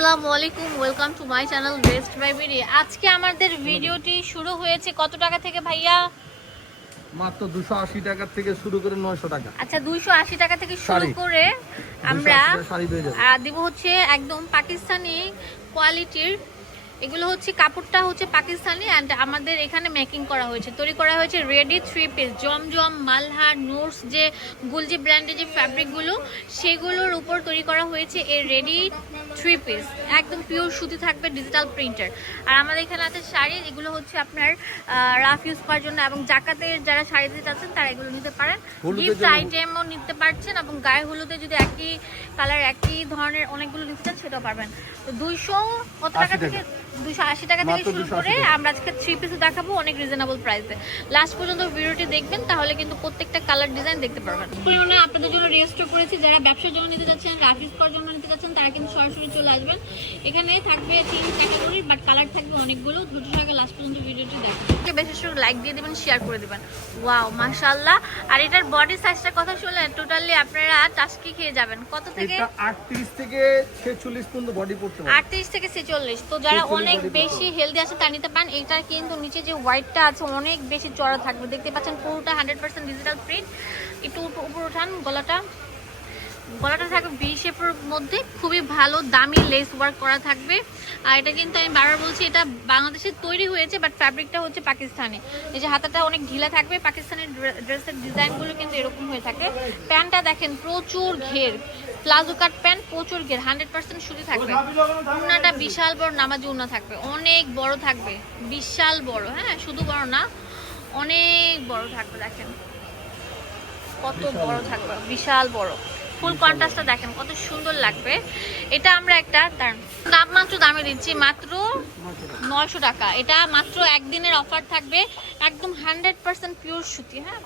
আসসালামু আলাইকুম welcome to my channel best buy BD আজকে আমাদের ভিডিওটি শুরু হয়েছে কত টাকা থেকে ভাইয়া? মাত্র দুশো আশি টাকা থেকে শুরু করে নয়শো টাকা। আচ্ছা দুইশো আশি টাকা থেকে শুরু করে আমরা 280 দিব হচ্ছে একদম পাকিস্তানি কোয়ালিটির এগুলো হচ্ছে কাপড়টা হচ্ছে পাকিস্তানি অ্যান্ড আমাদের এখানে মেকিং করা হয়েছে। তৈরি করা হয়েছে রেডি থ্রি পিস জমজম মালহার নোটস যে গুলজি ব্র্যান্ডের যে ফ্যাব্রিকগুলো সেগুলোর উপর তৈরি করা হয়েছে এই রেডি থ্রি পিস একদম পিওর সুতি থাকবে ডিজিটাল প্রিন্টার আর আমাদের এখানে আছে শাড়ি এগুলো হচ্ছে আপনার রাফ ইউজ করার জন্য এবং জাকাতের যারা শাড়ি দিতে চাচ্ছেন তারা এগুলো নিতে পারেন। গিফট আইটেমও নিতে পারছেন এবং গায়ে হলুদে যদি একই কালার একই ধরনের অনেকগুলো নিতে চান সেটাও পারবেন। তো দুইশো কত টাকা। থেকে দুশো আশি টাকা থেকে শুরু করে আমরা আজকে থ্রি পিস দেখাবো অনেক রিজনেবল প্রাইসে লাস্ট পর্যন্ত ভিডিওটি দেখবেন তাহলে কিন্তু প্রত্যেকটা কালার ডিজাইন দেখতে পারবেন। স্ক্রিনে আপনাদের জন্য রেজিস্টার করেছি যারা ব্যবসার জন্য নিতে চাচ্ছেন রাফিস করার জন্য নিতে চাচ্ছেন তারা কিন্তু সরাসরি চলে আসবেন। এখানে থাকবে তিন ক্যাটাগরি বাট কালার থাকবে অনেকগুলো। দুটোর আগে লাস্ট পর্যন্ত ভিডিওটি দেখবেন। বেশি করে লাইক দিয়ে দিবেন শেয়ার করে দিবেন। ওয়াও মাশাআল্লাহ। আর এটার বডি সাইজটার কথা শুনলে টোটালি আপনারা টাস্কি খেয়ে যাবেন। কত থেকে? এটা আটত্রিশ থেকে ছেচল্লিশ পর্যন্ত বডি পড়তে পারে। আটত্রিশ থেকে ছেচল্লিশ। তো যারা 46 অনেক বেশি হেলদি আছে তারা নিতে পারেন। এটা কিন্তু নিচে যে হোয়াইটটা আছে, অনেক বেশি চড়া থাকবে। দেখতে পাচ্ছেন পুরোটা হান্ড্রেড পার্সেন্ট ডিজিটাল প্রিন্ট একটু উপ- উপর উঠান গলাটা। গলাটা থাকবে ভি শেপের মধ্যে। খুবই ভালো, দামি লেস ওয়ার্ক করা থাকবে। আর এটা কিন্তু আমি বারবার বলছি, এটা বাংলাদেশে তৈরি হয়েছে বাট ফ্যাব্রিকটা হচ্ছে পাকিস্তানে। এই যে হাতাটা অনেক ঢিলা থাকবে, পাকিস্তানের ড্রেসের ডিজাইনগুলো কিন্তু এরকম হয়ে থাকে। প্যান্টটা দেখেন প্রচুর ঘের। প্লাজো কাট প্যান্ট প্রচুর ঘের হান্ড্রেড পার্সেন্ট সুতি থাকবে। উন্নাটা বিশাল বড় নামাজি উন্না থাকবে অনেক বড় থাকবে বিশাল বড় হ্যাঁ শুধু বড় না অনেক বড় থাকবে দেখেন। কত বড় থাকবে বিশাল বড়। ফুল কন্ট্রাস্টটা দেখেন কত সুন্দর লাগবে। এটা আমরা একটা দাম দাম মাত্র দামে দিচ্ছি মাত্র নয়শো টাকা। এটা মাত্র একদিনের অফার থাকবে একদম হান্ড্রেড পার্সেন্ট পিওর সুতি হ্যাঁ।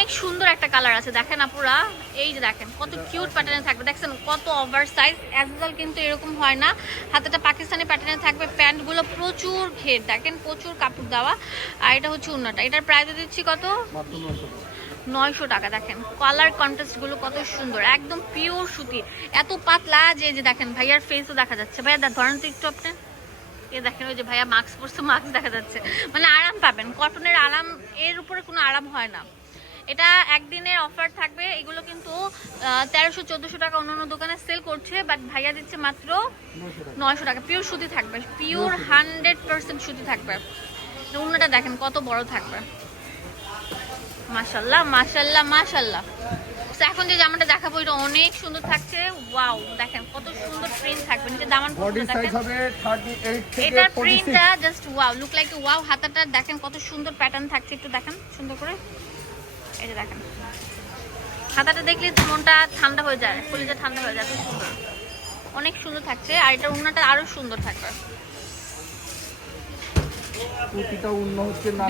অনেক সুন্দর একটা কালার আছে। দেখেন আপুরা এই যে দেখেন কত কিউট প্যাটার্নে থাকবে। দেখছেন কত ওভার সাইজ অ্যাজাল কিন্তু এরকম হয় না। হাতেটা পাকিস্তানি প্যাটার্নে থাকবে প্যান্টগুলো প্রচুর ঘের দেখেন প্রচুর কাপড় দেওয়া। আর এটা হচ্ছে উন্নাটা। এটার প্রাইস দিচ্ছি কত? নয়শো টাকা। দেখেন। কালার কন্ট্রাস্টগুলো কত সুন্দর একদম পিওর সুতি। এত পাতলা যে যে দেখেন ভাইয়ার ফেসও দেখা যাচ্ছে। ভাইয়া ধরেন তো একটু আপনি। এ দেখেন ওই যে ভাইয়া মাস্ক পরছে মাস্ক দেখা যাচ্ছে। মানে আরাম পাবেন। কটনের আরাম এর উপরে কোনো আরাম হয় না। এটা একদিনের অফার থাকবে এগুলো কিন্তু তেরোশো চোদ্দোশো টাকা অন্যান্য দোকানে সেল করছে বাট ভাইয়া দিচ্ছে মাত্র নয়শো টাকা। পিওর সুতি থাকবে পিওর হান্ড্রেড পার্সেন্ট সুতি থাকবে। উন্নাটা দেখেন কত বড় থাকবে। মাশাল্লাহ মাশাল্লাহ তো এখন যে জামাটা দেখাবো এটা অনেক সুন্দর থাকছে। ওয়াও দেখেন কত সুন্দর প্রিন্ট থাকবে। নিচে দামান এটার প্রিন্টটা just wow look like wow হাতাটা দেখেন কত সুন্দর প্যাটার্ন থাকছে একটু দেখেন সুন্দর করে। যে দেখেন। হাতাটা দেখলে তো মনটা ঠান্ডা হয়ে যায় কলিজা ঠান্ডা হয়ে যায় সুন্দর। অনেক সুন্দর থাকছে আর এটা উন্নাটা আরও সুন্দর থাকবে।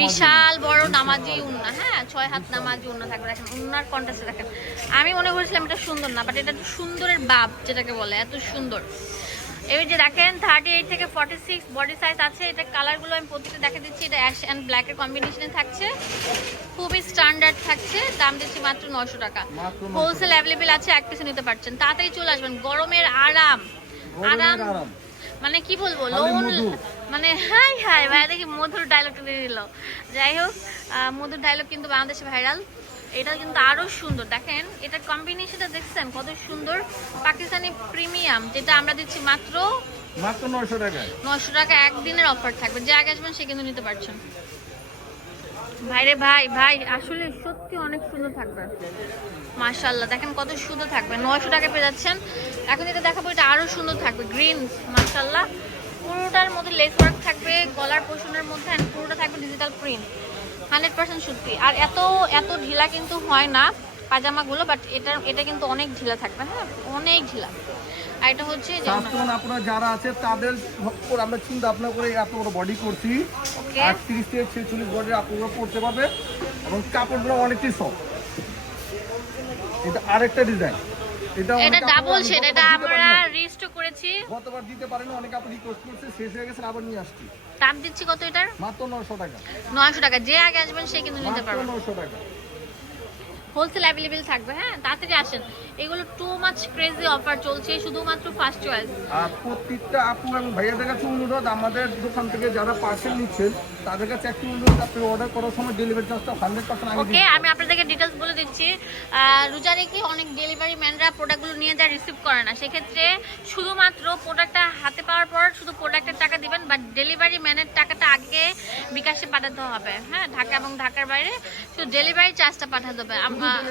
বিশাল বড় নামাজি উন্না হ্যাঁ ছয় হাত নামাজি উন্না থাকবে। দেখেন উন্নার কন্ট্রাস্টে দেখেন। আমি মনে করেছিলাম এটা সুন্দর না বাট এটা সুন্দরের বাপ যেটাকে বলে এত সুন্দর। এই যে দেখেন থার্টি এইট থেকে ফর্টি সিক্স বডি সাইজ আছে। এটা কালারগুলো আমি প্রত্যেকটা দেখে দিচ্ছি। এটা অ্যাশ অ্যান্ড ব্ল্যাকের কম্বিনেশনে থাকছে। খুবই স্ট্যান্ডার্ড থাকছে। দাম দিচ্ছি মাত্র নশো টাকা। হোলসেল অ্যাভেলেবেল আছে এক পিসে নিতে পারছেন। তাড়াতাড়ি চলে আসবেন। গরমের আরাম। আরাম। মানে কি বলব? লোন মানে হাই হাই ভাই দেখি মধুর ডায়লগটা দিয়ে দিল যাই হোক মধুর ডায়লগ কিন্তু বাংলাদেশে ভাইরাল এটা কিন্তু আরও সুন্দর। দেখেন এটা কম্বিনেশনটা দেখছেন? কত সুন্দর পাকিস্তানি প্রিমিয়াম যেটা আমরা দিচ্ছি মাত্র মাত্র নয়শো টাকায়। নশো টাকা একদিনের অফার থাকবে। যে আগে আসবেন সে কিন্তু নিতে পারছেন। ভাইরে ভাই ভাই আসলে সত্যি অনেক সুন্দর থাকবে। মাশাল্লাহ দেখেন কত সুন্দর থাকবে। নয়শো টাকা পেয়ে যাচ্ছেন। এখন যেটা দেখাবো এটা আরও সুন্দর থাকবে। গ্রিন মাশাল্লাহ পুরোটার মধ্যে লেস ওয়ার্ক থাকবে গলার পোষণের মধ্যে পুরোটা থাকবে ডিজিটাল প্রিন্ট হান্ড্রেড পার্সেন্ট সত্যি আর এত এত ঢিলা কিন্তু হয় না পাজামাগুলো বাট এটা এটা কিন্তু অনেক ঢিলা থাকবে হ্যাঁ? অনেক ঢিলা। আর এটা হচ্ছে আপনারা যারা আছে তাদের আমরা চিন্তা ভাবনা করে এত বড় বডি করছি। আটত্রিশ থেকে ছেচল্লিশ বডি আপনারা পড়তে পারবে। এবং কাপড়গুলো অনেকটাই সফট এটা আরেকটা ডিজাইন এটা ডাবল শেড এটা আমরা রিস্ট করেছি। গতবার দিতে পারেনি অনেক আপু রিকোয়েস্ট করছে শেষ হয়ে গেছে আবার নিয়ে আসছি। দাম দিচ্ছি কত এটার? মাত্র নশো টাকা। নয়শো টাকা। যে আগে আসবেন সে কিন্তু নিতে পারবে। পারবেন নশো টাকা। হোলসেল অ্যাভেলেবেল থাকবে হ্যাঁ? তাড়াতাড়ি আসেন। এগুলো টু মাচ ক্রেজি অফার চলছে শুধুমাত্র ফার্স্ট চয়েস প্রত্যেকটা আপু এবং ভাইয়াদের কাছে অনুরোধ আমাদের দোকান থেকে যারা পার্সেল নিচ্ছেন তাদের কাছে একটি অনুরোধ আপনি অর্ডার করার সময় ডেলিভারি চার্জটা হান্ড্রেড পার্সেন্ট ওকে আমি আপনাদেরকে ডিটেলস বলে দিচ্ছি। রোজারে কি অনেক ডেলিভারি ম্যানরা প্রোডাক্টগুলো নিয়ে যায় রিসিভ করে না। সেক্ষেত্রে শুধুমাত্র প্রোডাক্টটা হাতে পাওয়ার পর শুধু প্রোডাক্টের টাকা দিবেন বাট ডেলিভারি ম্যানের টাকাটা আগে বিকাশে পাঠাতে হবে হ্যাঁ? ঢাকা এবং ঢাকার বাইরে। শুধু ডেলিভারি চার্জটা পাঠাতে হবে। হবে।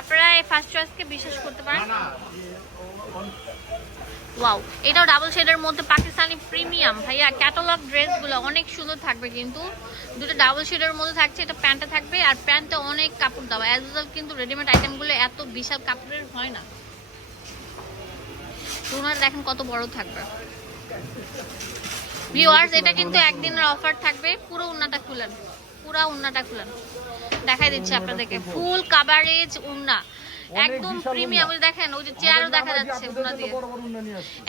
আপনারা এই ফার্স্ট চয়েসকে বিশ্বাস করতে পারেন? ওয়াও এটাও ডাবল শেডের মধ্যে পাকিস্তানি প্রিমিয়াম ভাইয়া ক্যাটালগ ড্রেসগুলো অনেক সুন্দর থাকবে কিন্তু। দুটো ডাবল শেডের মধ্যে থাকছে এটা প্যান্টটা থাকবে আর প্যান্টটা অনেক কাপড় দেওয়া। অ্যাজ ওয়েল কিন্তু রেডিমেড আইটেমগুলো এত বিশাল কাপড়ের হয় না। ওনার দেখেন কত বড় থাকবে। ভিউয়ার্স এটা কিন্তু একদিনের অফার থাকবে। পুরো উন্নাটা খুলেন। পুরো উন্নাটা খুলেন দেখাই দিচ্ছি আপনাদেরকে। ফুল কাভারেজ উন্না। একদম প্রিমিয়াম ওই দেখেন ওই যে চেয়ারও দেখা যাচ্ছে জন্য দিয়ে।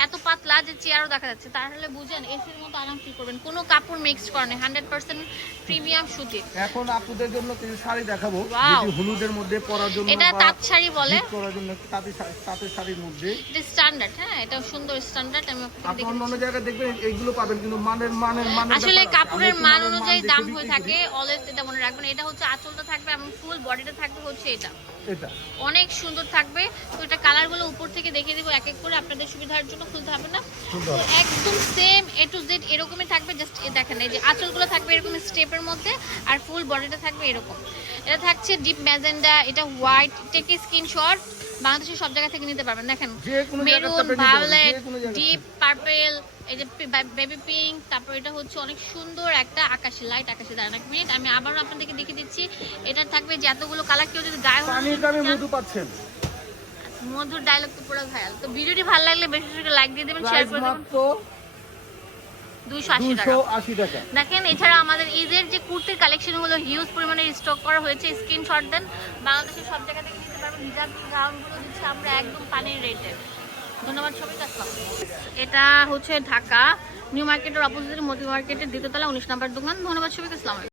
এত পাতলা যে চেয়ারও দেখা যাচ্ছে। তাহলে বুঝেন এসির মতো আরাম ফিল করবেন। কোনো কাপড় মিক্সড করেন হান্ড্রেড পার্সেন্ট প্রিমিয়াম সুতি। এখন আপুদের জন্য কিছু শাড়ি দেখাবো। যেটি হলুদের মধ্যে পরার জন্য এটা তাঁত শাড়ি বলে? করার জন্য তাঁতের তাঁতের শাড়ির মধ্যে। এটা স্ট্যান্ডার্ড হ্যাঁ এটা সুন্দর স্ট্যান্ডার্ড আমি আপনাকে আপনি অন্য জায়গায় দেখবেন এইগুলো পাবেন কিন্তু মানের মানের মানের আসলে কাপড়ের মান অনুযায়ী দাম হয়ে থাকে অলওয়েজ এটা মনে রাখবেন এটা হচ্ছে আঁচলটা থাকবে এবং ফুল বডিটা থাকবে হচ্ছে এটা। এটা। অনেক সুন্দর থাকবে। তো এটা কালারগুলো উপর থেকে দেখিয়ে দেবো এক এক করে আপনাদের সুবিধার জন্য খুলতে হবে না। তো একদম সেম এ টু জেড এরকমই থাকবে জাস্ট দেখেন এই যে আঁচলগুলো থাকবে এরকম স্টেপের মধ্যে আর ফুল বডিটা থাকবে এরকম। এটা থাকছে ডিপ ম্যাজেন্ডা এটা হোয়াইট টেকে স্ক্রিনশট বাংলাদেশের সব জায়গা থেকে নিতে পারবেন। দেখেন মেরুন ভায়োলেট ডিপ পার্পেল এই যে বেবি পিঙ্ক তারপর এটা হচ্ছে অনেক সুন্দর একটা আকাশি লাইট আকাশি দাঁড়ান এক মিনিট আমি আবারও আপনাদেরকে দেখিয়ে দিচ্ছি এটা থাকবে যে এতগুলো কালার কেউ যদি গায়ে মধু পাচ্ছেন। মধুর ডায়লগ তো পুরো ভাইরাল তো ভিডিওটি ভালো লাগলে বেশি বেশি লাইক দিয়ে দেবেন শেয়ার করে দেবেন। টাকা। দেখেন এছাড়া আমাদের ঈদের যে কুর্তির কালেকশনগুলো হিউজ পরিমাণে স্টক করা হয়েছে স্ক্রিনশট দেন। বাংলাদেশের সব জায়গা থেকে আমরা একদম পানির রেটে ধন্যবাদ আসলাম এটা হচ্ছে ঢাকা, নিউ মার্কেটের অপোজিট মতি মার্কেটের দ্বিতীয়তলা উনিশ নম্বর দোকান। ধন্যবাদ সবাইকে, আসসালাম